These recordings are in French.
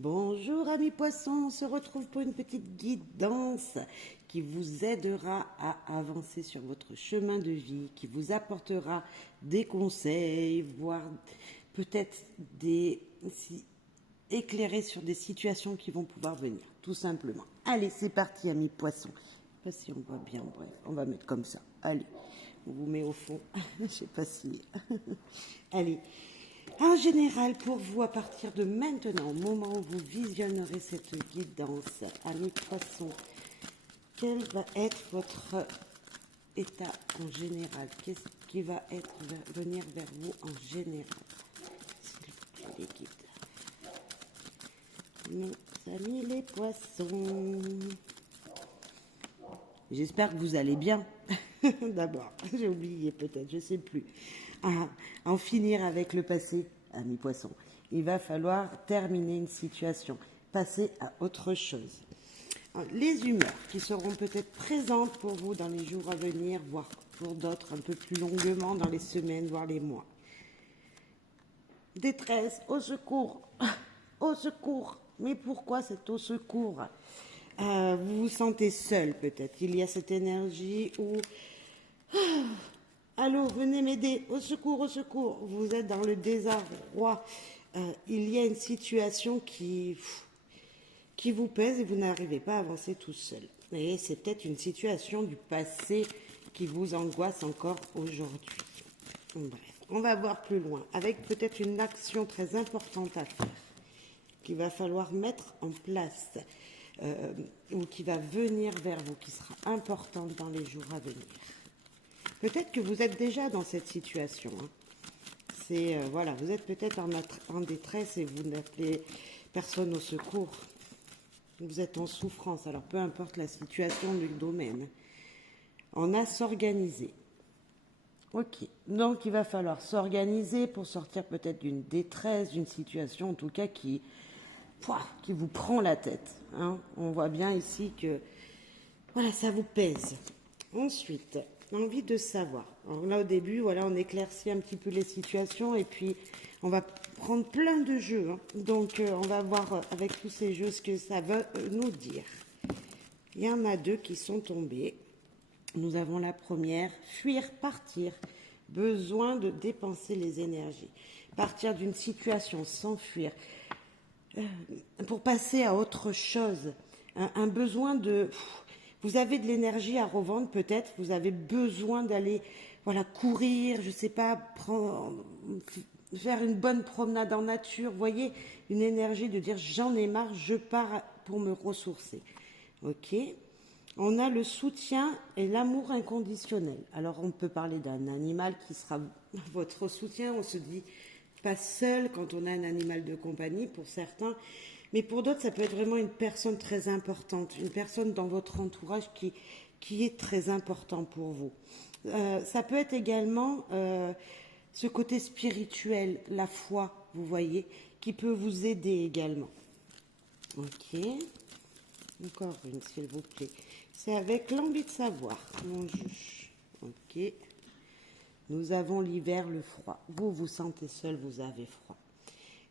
Bonjour amis poissons, on se retrouve pour une petite guidance qui vous aidera à avancer sur votre chemin de vie, qui vous apportera des conseils, voire peut-être éclairer sur des situations qui vont pouvoir venir, tout simplement. Allez, c'est parti amis poissons. Je ne sais pas si on voit bien, bref, on va mettre comme ça. Allez, on vous met au fond, je ne sais pas si... Allez. En général, pour vous, à partir de maintenant, au moment où vous visionnerez cette guidance, amis poissons, quel va être votre état en général? Qu'est-ce qui va venir vers vous en général? S'il vous plaît, les guides. Mes amis les poissons. J'espère que vous allez bien. D'abord, j'ai oublié peut-être, je ne sais plus. En finir avec le passé, amis poissons. Il va falloir terminer une situation, passer à autre chose. Les humeurs qui seront peut-être présentes pour vous dans les jours à venir, voire pour d'autres un peu plus longuement dans les semaines, voire les mois. Détresse, au secours, au secours. Mais pourquoi c'est au secours? Vous vous sentez seul peut-être. Il y a cette énergie où... Allô, venez m'aider, au secours, au secours. Vous êtes dans le désarroi. Il y a une situation qui vous pèse et vous n'arrivez pas à avancer tout seul. Et c'est peut-être une situation du passé qui vous angoisse encore aujourd'hui. Bref, on va voir plus loin, avec peut-être une action très importante à faire, qu'il va falloir mettre en place, ou qui va venir vers vous, qui sera importante dans les jours à venir. Peut-être que vous êtes déjà dans cette situation. Voilà, vous êtes peut-être en détresse et vous n'appelez personne au secours. Vous êtes en souffrance, alors peu importe la situation du domaine. On a s'organiser. Ok, donc il va falloir s'organiser pour sortir peut-être d'une détresse, d'une situation en tout cas qui vous prend la tête. Hein. On voit bien ici que voilà, ça vous pèse. Ensuite, envie de savoir. Alors là, au début, voilà, on éclaircit un petit peu les situations et puis on va prendre plein de jeux. Hein. Donc, on va voir avec tous ces jeux ce que ça veut nous dire. Il y en a deux qui sont tombés. Nous avons la première, fuir, partir. Besoin de dépenser les énergies. Partir d'une situation, s'enfuir. Pour passer à autre chose. Un besoin de... Vous avez de l'énergie à revendre peut-être, vous avez besoin d'aller courir, je ne sais pas, faire une bonne promenade en nature, vous voyez, une énergie de dire j'en ai marre, je pars pour me ressourcer. Ok. On a le soutien et l'amour inconditionnel. Alors on peut parler d'un animal qui sera votre soutien, on se dit pas seul quand on a un animal de compagnie pour certains. Mais pour d'autres, ça peut être vraiment une personne très importante, une personne dans votre entourage qui est très important pour vous. Ça peut être également ce côté spirituel, la foi, vous voyez, qui peut vous aider également. Ok. Encore une, s'il vous plaît. C'est avec l'envie de savoir, mon juge. Ok. Nous avons l'hiver, le froid. Vous vous sentez seul, vous avez froid.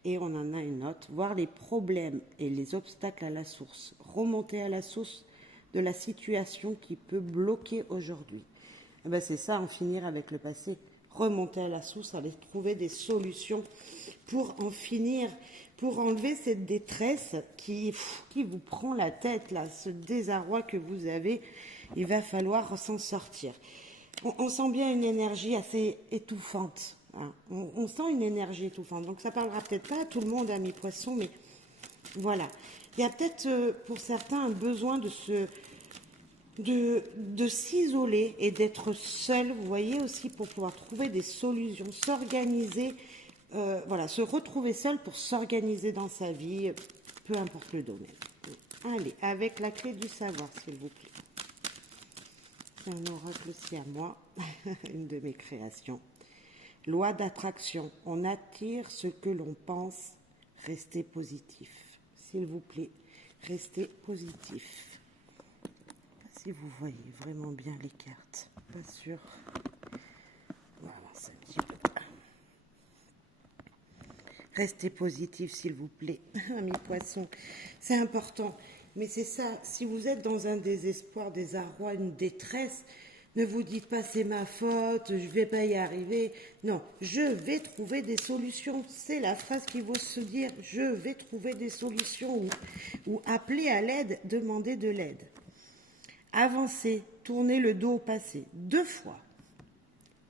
Et on en a une autre, voir les problèmes et les obstacles à la source, remonter à la source de la situation qui peut bloquer aujourd'hui. Eh ben c'est ça, en finir avec le passé, remonter à la source, aller trouver des solutions pour en finir, pour enlever cette détresse qui vous prend la tête, là, ce désarroi que vous avez, il va falloir s'en sortir. On sent bien une énergie assez étouffante. On sent une énergie étouffante. Donc ça parlera peut-être pas à tout le monde, amis poissons, mais voilà. Il y a peut-être pour certains un besoin de s'isoler et d'être seul, vous voyez, aussi pour pouvoir trouver des solutions, s'organiser, se retrouver seul pour s'organiser dans sa vie, peu importe le domaine. Allez, avec la clé du savoir, s'il vous plaît. C'est un oracle aussi à moi, une de mes créations. Loi d'attraction, on attire ce que l'on pense, restez positif. S'il vous plaît, restez positif. Si vous voyez vraiment bien les cartes, pas sûr. On va avancer un petit peu. Restez positif, s'il vous plaît, amis poissons. C'est important. Mais c'est ça, si vous êtes dans un désespoir, désarroi, une détresse, ne vous dites pas c'est ma faute, je vais pas y arriver. Non, je vais trouver des solutions. C'est la phrase qu'il faut se dire. Je vais trouver des solutions ou appeler à l'aide, demander de l'aide. Avancez, tournez le dos au passé 2 fois.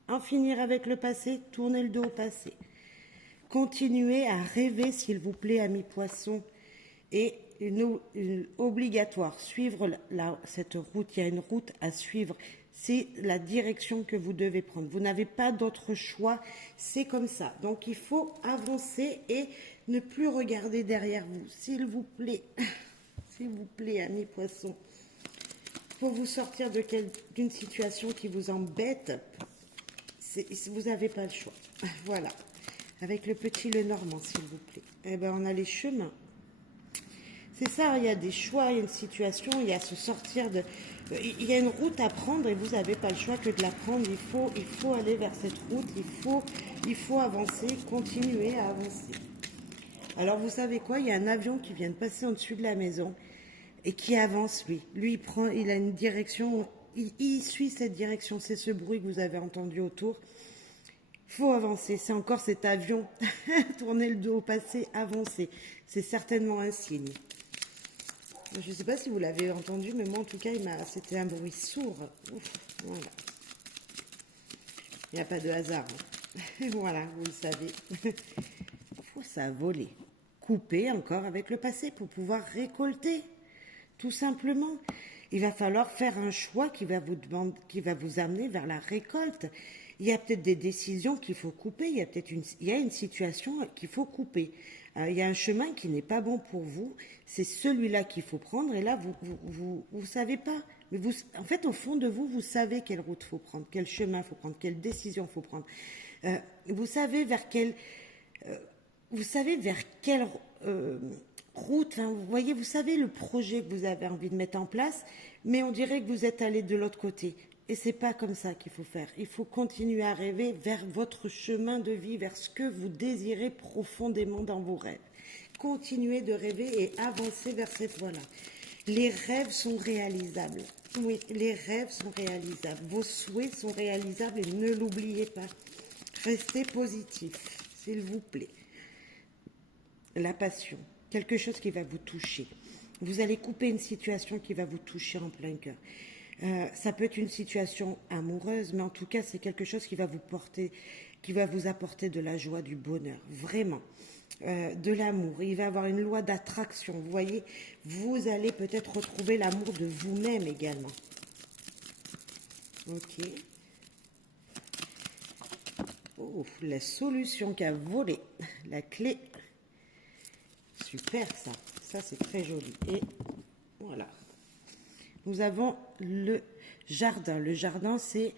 En finir avec le passé, tournez le dos au passé. Continuez à rêver, s'il vous plaît, amis poissons. Et obligatoire, suivre cette route. Il y a une route à suivre. C'est la direction que vous devez prendre. Vous n'avez pas d'autre choix. C'est comme ça. Donc, il faut avancer et ne plus regarder derrière vous. S'il vous plaît. S'il vous plaît, amis poissons. Pour vous sortir d'une situation qui vous embête, vous n'avez pas le choix. Voilà. Avec le petit Lenormand, s'il vous plaît. Eh bien, on a les chemins. C'est ça, il y a des choix, il y a une situation, il y a se sortir de... Il y a une route à prendre et vous n'avez pas le choix que de la prendre. Il faut aller vers cette route, il faut avancer, continuer à avancer. Alors, vous savez quoi? Il y a un avion qui vient de passer au-dessus de la maison et qui avance, lui. Lui, il a une direction, il suit cette direction. C'est ce bruit que vous avez entendu autour. Il faut avancer. C'est encore cet avion. Tourner le dos au passé, avancer. C'est certainement un signe. Je ne sais pas si vous l'avez entendu, mais moi, en tout cas, c'était un bruit sourd. Ouf, voilà. Il n'y a pas de hasard. Voilà, vous le savez. Il faut ça voler. Couper encore avec le passé pour pouvoir récolter. Tout simplement. Il va falloir faire un choix qui va vous amener vers la récolte. Il y a peut-être des décisions qu'il faut couper, il y a une situation qu'il faut couper. Il y a un chemin qui n'est pas bon pour vous, c'est celui-là qu'il faut prendre, et là, vous savez pas. Mais en fait, au fond de vous, vous savez quelle route faut prendre, quel chemin faut prendre, quelle décision faut prendre. Vous savez vers quelle route, hein, vous voyez, vous savez le projet que vous avez envie de mettre en place, mais on dirait que vous êtes allé de l'autre côté. Et c'est pas comme ça qu'il faut faire. Il faut continuer à rêver vers votre chemin de vie, vers ce que vous désirez profondément dans vos rêves. Continuez de rêver et avancer vers cette voie-là. Les rêves sont réalisables. Oui, les rêves sont réalisables. Vos souhaits sont réalisables et ne l'oubliez pas. Restez positif, s'il vous plaît. La passion, quelque chose qui va vous toucher. Vous allez couper une situation qui va vous toucher en plein cœur. Ça peut être une situation amoureuse, mais en tout cas, c'est quelque chose qui va vous apporter de la joie, du bonheur, vraiment, de l'amour. Il va y avoir une loi d'attraction. Vous voyez, vous allez peut-être retrouver l'amour de vous-même également. Ok. Oh, la solution qui a volé, la clé. Super ça. Ça, c'est très joli. Et voilà. Nous avons le jardin. Le jardin, c'est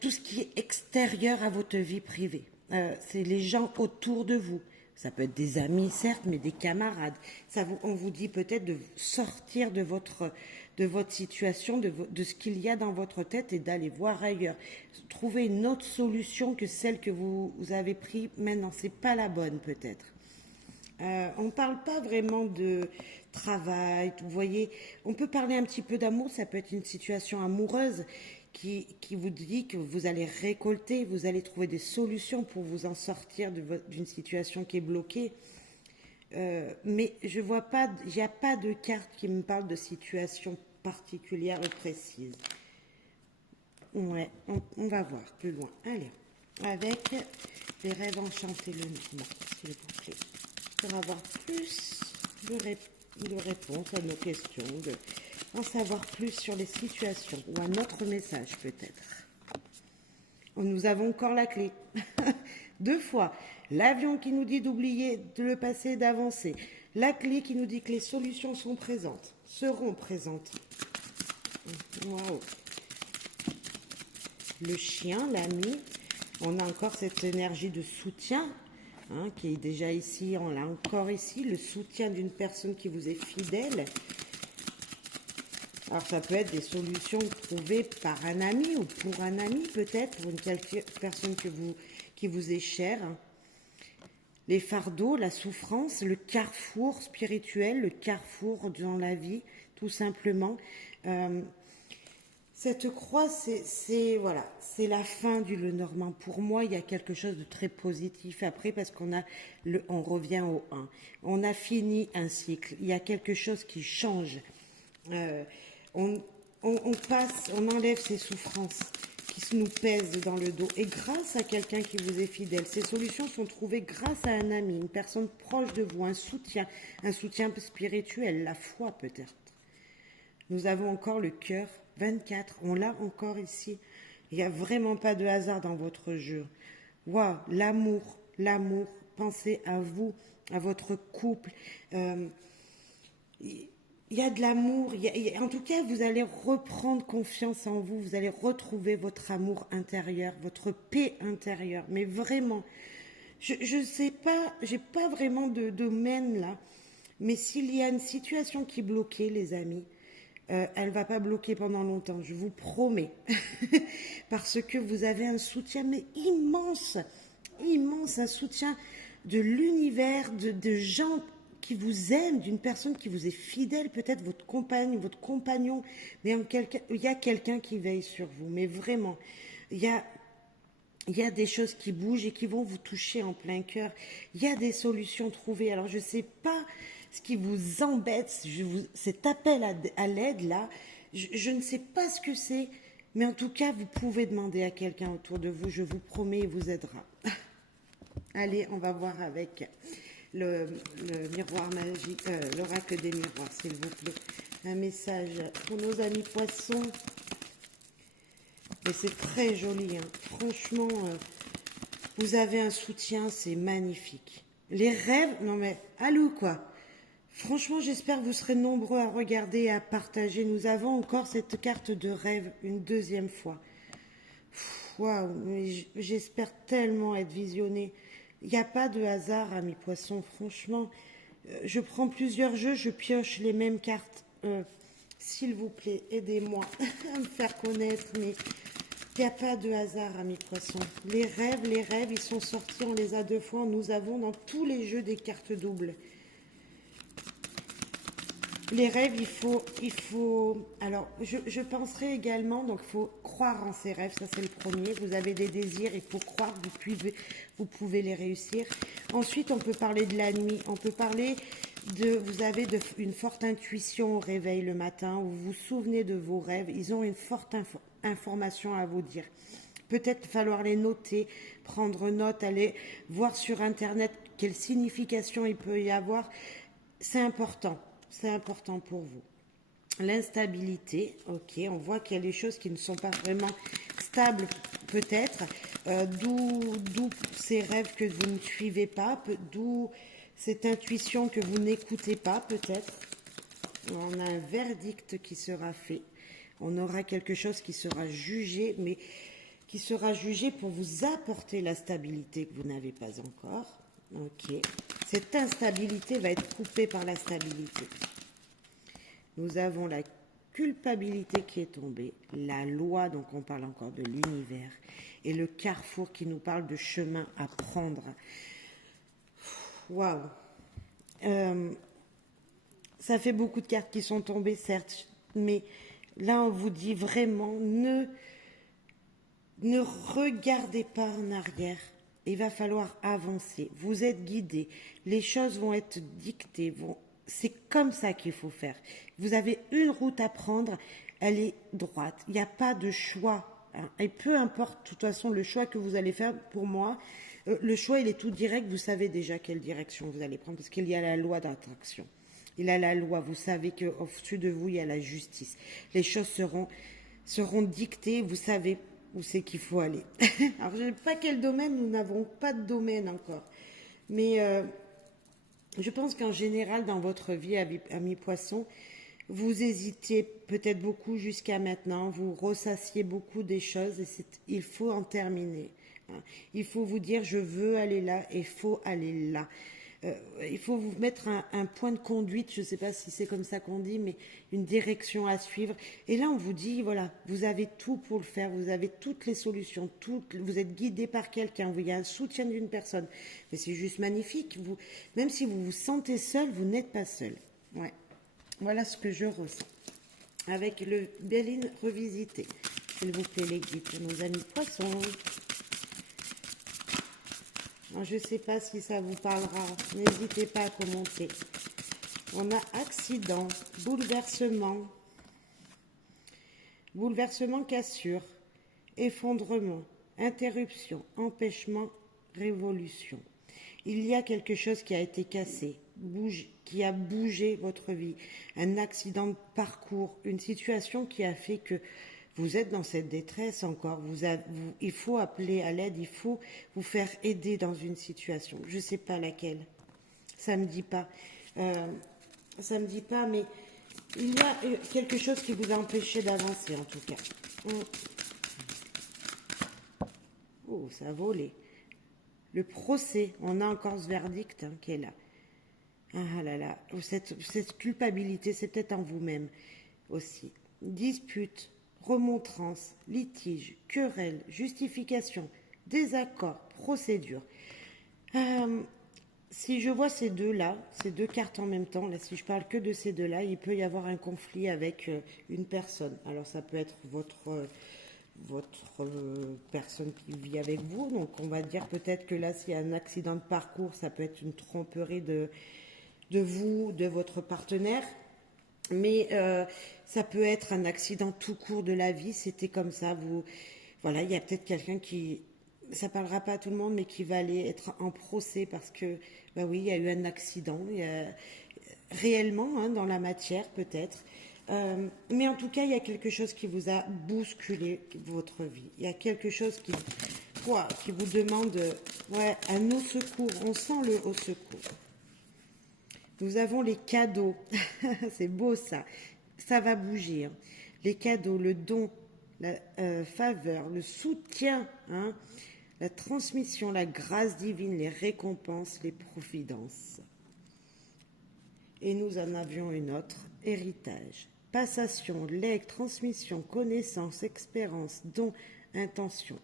tout ce qui est extérieur à votre vie privée. C'est les gens autour de vous. Ça peut être des amis, certes, mais des camarades. On vous dit peut-être de sortir de votre situation, de ce qu'il y a dans votre tête et d'aller voir ailleurs. Trouver une autre solution que celle que vous avez prise maintenant. C'est pas la bonne, peut-être. On ne parle pas vraiment de travail, vous voyez. On peut parler un petit peu d'amour, ça peut être une situation amoureuse qui vous dit que vous allez récolter, vous allez trouver des solutions pour vous en sortir d'une situation qui est bloquée. Mais je vois pas, il n'y a pas de carte qui me parle de situation particulière et précise. Ouais, on va voir plus loin. Allez, avec les rêves enchantés, le mouvement, s'il vous plaît. Pour avoir plus de réponses à nos questions, en savoir plus sur les situations ou un autre message peut-être. Nous avons encore la clé. 2 fois. L'avion qui nous dit d'oublier de le passé, d'avancer. La clé qui nous dit que les solutions sont présentes, seront présentes. Waouh. Le chien, l'ami. On a encore cette énergie de soutien. Qui est déjà ici, on l'a encore ici, le soutien d'une personne qui vous est fidèle. Alors ça peut être des solutions trouvées par un ami ou pour un ami peut-être, pour une personne qui vous est chère. les fardeaux, la souffrance, le carrefour spirituel, le carrefour dans la vie, tout simplement. Euh, Cette croix, voilà, c'est la fin du Lenormand. Pour moi, il y a quelque chose de très positif après parce on revient au 1. On a fini un cycle. Il y a quelque chose qui change. Euh, on, on passe, on enlève ces souffrances qui nous pèsent dans le dos. Et grâce à quelqu'un qui vous est fidèle, ces solutions sont trouvées grâce à un ami, une personne proche de vous, un soutien spirituel, la foi peut-être. Nous avons encore le cœur 24, on l'a encore ici. Il n'y a vraiment pas de hasard dans votre jeu. Waouh, l'amour, pensez à vous, à votre couple. Il y a de l'amour, en tout cas vous allez reprendre confiance en vous, vous allez retrouver votre amour intérieur, votre paix intérieure, mais vraiment, je ne sais pas, j'ai pas vraiment de domaine là, mais s'il y a une situation qui est bloquée les amis, elle va pas bloquer pendant longtemps, je vous promets, parce que vous avez un soutien mais immense, un soutien de l'univers, de gens qui vous aiment, d'une personne qui vous est fidèle, peut-être votre compagne, votre compagnon, mais il y a quelqu'un qui veille sur vous, mais vraiment, il y a des choses qui bougent et qui vont vous toucher en plein cœur. Il y a des solutions trouvées. Alors, je ne sais pas ce qui vous embête, cet appel à l'aide, là, je ne sais pas ce que c'est, mais en tout cas, vous pouvez demander à quelqu'un autour de vous, je vous promets, il vous aidera. Allez, on va voir avec le miroir magique, l'oracle des miroirs, s'il vous plaît. Un message pour nos amis poissons. Mais c'est très joli, hein. Franchement, vous avez un soutien, c'est magnifique. Les rêves, non mais, allô quoi. Franchement, j'espère que vous serez nombreux à regarder et à partager. Nous avons encore cette carte de rêve une deuxième fois. Waouh, j'espère tellement être visionnée. Il n'y a pas de hasard, amis poissons, franchement. Je prends plusieurs jeux, je pioche les mêmes cartes. S'il vous plaît, aidez-moi à me faire connaître, mais il n'y a pas de hasard, amis poissons. Les rêves, ils sont sortis, on les a 2 fois. Nous avons dans tous les jeux des cartes doubles. Les rêves, il faut. Alors, je penserai également, donc il faut croire en ses rêves, ça c'est le premier. Vous avez des désirs, il faut croire que vous pouvez les réussir. Ensuite, on peut parler de la nuit, on peut parler vous avez une forte intuition au réveil le matin, vous vous souvenez de vos rêves, ils ont une forte information à vous dire. Peut-être falloir les noter, prendre note, aller voir sur Internet quelle signification il peut y avoir. C'est important pour vous. L'instabilité, ok, on voit qu'il y a des choses qui ne sont pas vraiment stables peut-être, d'où ces rêves que vous ne suivez pas, d'où cette intuition que vous n'écoutez pas peut-être. On a un verdict qui sera fait, on aura quelque chose qui sera jugé, mais qui sera jugé pour vous apporter la stabilité que vous n'avez pas encore. Ok, cette instabilité va être coupée par la stabilité. Nous avons la culpabilité qui est tombée, la loi, donc on parle encore de l'univers, et le carrefour qui nous parle de chemin à prendre. Waouh! Ça fait beaucoup de cartes qui sont tombées, certes, mais là on vous dit vraiment, ne regardez pas en arrière. Il va falloir avancer. Vous êtes guidés. Les choses vont être dictées. C'est comme ça qu'il faut faire. Vous avez une route à prendre. Elle est droite. Il n'y a pas de choix. Hein. Et peu importe, de toute façon, le choix que vous allez faire, pour moi, le choix, il est tout direct. Vous savez déjà quelle direction vous allez prendre parce qu'il y a la loi d'attraction. Il y a la loi. Vous savez qu'au-dessus de vous, il y a la justice. Les choses seront dictées. Vous savez où c'est qu'il faut aller. Alors, je ne sais pas quel domaine, nous n'avons pas de domaine encore. Mais je pense qu'en général, dans votre vie, amis poissons, vous hésitez peut-être beaucoup jusqu'à maintenant, vous ressassiez beaucoup des choses et il faut en terminer. Hein. Il faut vous dire, je veux aller là et il faut aller là. il faut vous mettre un point de conduite, je ne sais pas si c'est comme ça qu'on dit, mais une direction à suivre. Et là, on vous dit, voilà, vous avez tout pour le faire, vous avez toutes les solutions, vous êtes guidé par quelqu'un, il y a un soutien d'une personne. Mais c'est juste magnifique. Même si vous vous sentez seul, vous n'êtes pas seul. Ouais. Voilà ce que je ressens. Avec le Béline revisité. S'il vous plaît, les guides, pour nos amis poissons. Je ne sais pas si ça vous parlera. N'hésitez pas à commenter. On a accident, bouleversement, cassure, effondrement, interruption, empêchement, révolution. Il y a quelque chose qui a été cassé, qui a bougé votre vie, un accident de parcours, une situation qui a fait que vous êtes dans cette détresse encore. Il faut appeler à l'aide, il faut vous faire aider dans une situation. Je ne sais pas laquelle. Ça me dit pas. Ça me dit pas, mais il y a quelque chose qui vous a empêché d'avancer en tout cas. Oh, ça a volé. Le procès, on a encore ce verdict qui est là. Ah là là, cette culpabilité, c'est peut-être en vous-même aussi. Dispute, remontrance, litige, querelle, justification, désaccord, procédure. Si je vois ces deux-là, ces deux cartes en même temps, là, si je parle que de ces deux-là, il peut y avoir un conflit avec une personne. Alors ça peut être votre personne qui vit avec vous. Donc on va dire peut-être que là, s'il y a un accident de parcours, ça peut être une tromperie de vous, de votre partenaire. Mais ça peut être un accident tout court de la vie. C'était comme ça. Voilà, il y a peut-être quelqu'un qui, ça parlera pas à tout le monde, mais qui va aller être en procès parce que, bah oui, il y a eu un accident. Réellement, dans la matière peut-être. Mais en tout cas, il y a quelque chose qui vous a bousculé votre vie. Il y a quelque chose qui vous demande un au secours. On sent le au secours. Nous avons les cadeaux. C'est beau ça. Ça va bouger. Les cadeaux, le don, la faveur, le soutien, la transmission, la grâce divine, les récompenses, les providences. Et nous en avions une autre, héritage, passation, legs, transmission, connaissance, expérience, don, intention.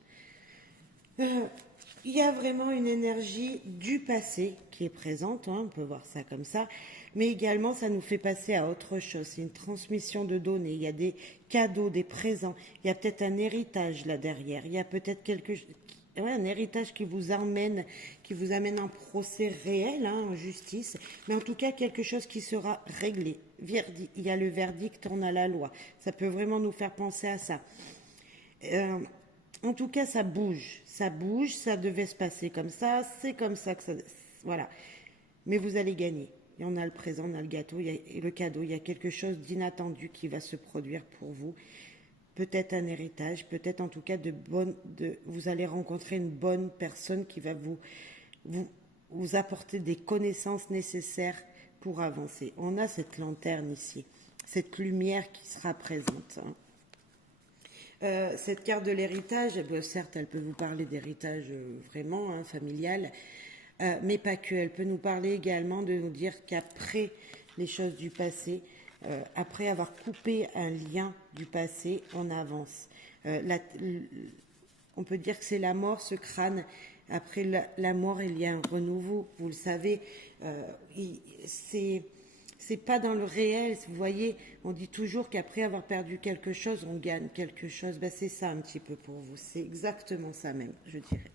Il y a vraiment une énergie du passé qui est présente, on peut voir ça comme ça, mais également ça nous fait passer à autre chose, c'est une transmission de données, il y a des cadeaux, des présents, il y a peut-être un héritage là derrière, il y a peut-être un héritage qui vous amène en procès réel, en justice, mais en tout cas quelque chose qui sera réglé. Il y a le verdict, on a la loi, ça peut vraiment nous faire penser à ça. En tout cas, ça bouge, ça devait se passer comme ça, c'est comme ça que ça... Voilà. Mais vous allez gagner. Et on a le présent, on a le gâteau, et le cadeau, il y a quelque chose d'inattendu qui va se produire pour vous. Peut-être un héritage, peut-être en tout cas vous allez rencontrer une bonne personne qui va vous apporter des connaissances nécessaires pour avancer. On a cette lanterne ici, cette lumière qui sera présente. Cette carte de l'héritage, certes, elle peut vous parler d'héritage vraiment familial, mais pas que. Elle peut nous parler également de nous dire qu'après les choses du passé, après avoir coupé un lien du passé, on avance. On peut dire que c'est la mort, ce crâne. Après la mort, il y a un renouveau. Vous le savez, c'est pas dans le réel. Vous voyez, on dit toujours qu'après avoir perdu quelque chose, on gagne quelque chose. C'est ça un petit peu pour vous. C'est exactement ça même, je dirais.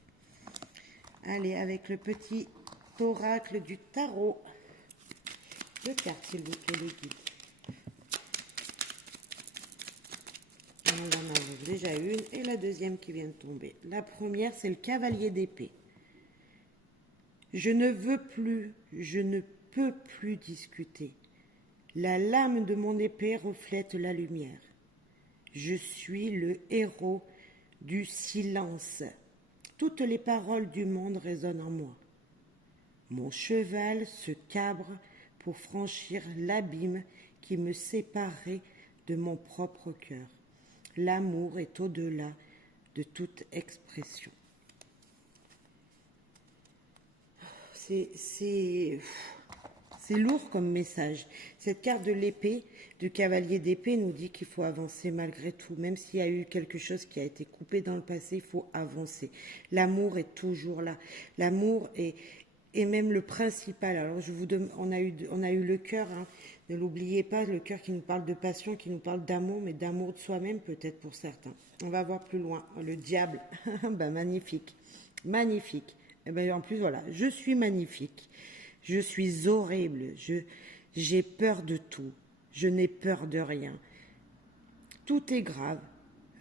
Allez, avec le petit oracle du tarot. Deux cartes, s'il vous plaît, les guides. On en a déjà une et la deuxième qui vient de tomber. La première, c'est le cavalier d'épée. Je ne veux plus, je ne peux plus discuter. La lame de mon épée reflète la lumière. Je suis le héros du silence. Toutes les paroles du monde résonnent en moi. Mon cheval se cabre pour franchir l'abîme qui me séparait de mon propre cœur. L'amour est au-delà de toute expression. c'est lourd comme message. Cette carte de l'épée, du cavalier d'épée, nous dit qu'il faut avancer malgré tout. Même s'il y a eu quelque chose qui a été coupé dans le passé, il faut avancer. L'amour est toujours là. L'amour est même le principal. Alors, on a eu le cœur, hein. Ne l'oubliez pas, le cœur qui nous parle de passion, qui nous parle d'amour, mais d'amour de soi-même peut-être pour certains. On va voir plus loin. Le diable, ben, magnifique, magnifique. Et ben, en plus, voilà, je suis magnifique. Je suis horrible, j'ai peur de tout, je n'ai peur de rien. Tout est grave,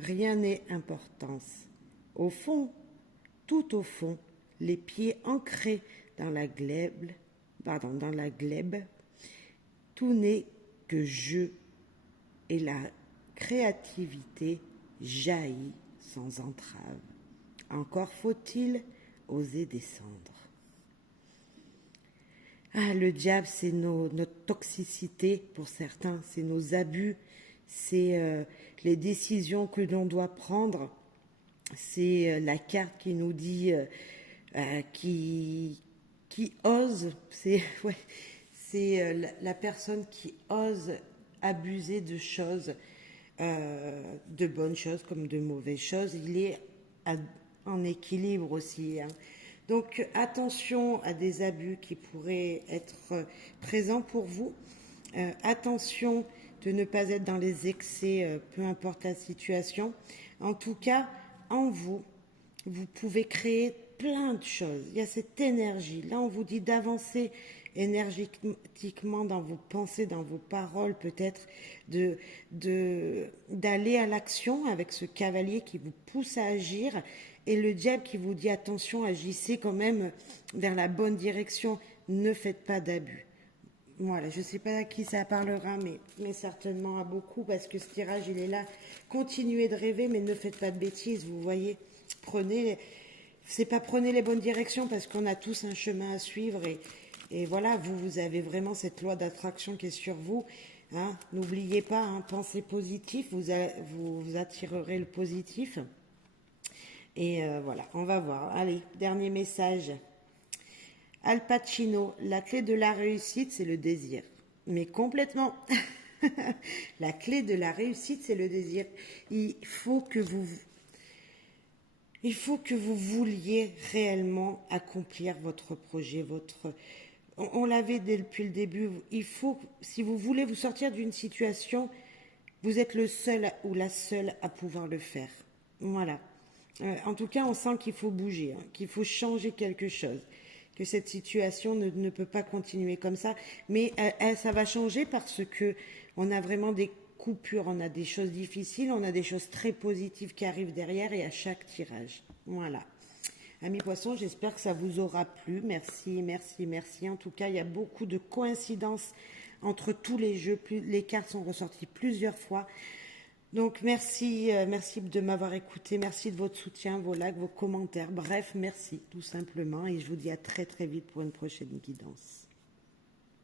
rien n'est importance. Au fond, tout au fond, les pieds ancrés dans la glèbe, tout n'est que je et la créativité jaillit sans entrave. Encore faut-il oser descendre. Ah, le diable, c'est notre toxicité pour certains, c'est nos abus, c'est les décisions que l'on doit prendre, c'est la carte qui nous dit qui ose, c'est ouais, la personne qui ose abuser de choses, de bonnes choses comme de mauvaises choses. Il est en équilibre aussi, hein. Donc attention à des abus qui pourraient être présents pour vous. Attention de ne pas être dans les excès, peu importe la situation. En tout cas, en vous, vous pouvez créer plein de choses. Il y a cette énergie. Là, on vous dit d'avancer énergétiquement dans vos pensées, dans vos paroles, peut-être d'aller à l'action avec ce cavalier qui vous pousse à agir. Et le diable qui vous dit attention, agissez quand même vers la bonne direction, ne faites pas d'abus. Voilà, je ne sais pas à qui ça parlera, mais certainement à beaucoup, parce que ce tirage, il est là. Continuez de rêver, mais ne faites pas de bêtises, vous voyez. Prenez les bonnes directions, parce qu'on a tous un chemin à suivre, et voilà, vous avez vraiment cette loi d'attraction qui est sur vous. Hein. N'oubliez pas, hein, pensez positif, vous attirerez le positif. Et voilà, on va voir. Allez, dernier message. Al Pacino, la clé de la réussite, c'est le désir. Mais complètement. La clé de la réussite, c'est le désir. Il faut que vous vouliez réellement accomplir votre projet, on l'avait depuis le début. Si vous voulez vous sortir d'une situation, vous êtes le seul ou la seule à pouvoir le faire. Voilà. En tout cas, on sent qu'il faut bouger, hein, qu'il faut changer quelque chose, que cette situation ne peut pas continuer comme ça. Mais ça va changer parce que on a vraiment des coupures, on a des choses difficiles, on a des choses très positives qui arrivent derrière et à chaque tirage. Voilà. Amis poissons, j'espère que ça vous aura plu. Merci, merci, merci. En tout cas, il y a beaucoup de coïncidences entre tous les jeux. Les cartes sont ressorties plusieurs fois. Donc merci de m'avoir écouté, merci de votre soutien, vos likes, vos commentaires, bref, merci tout simplement et je vous dis à très très vite pour une prochaine guidance.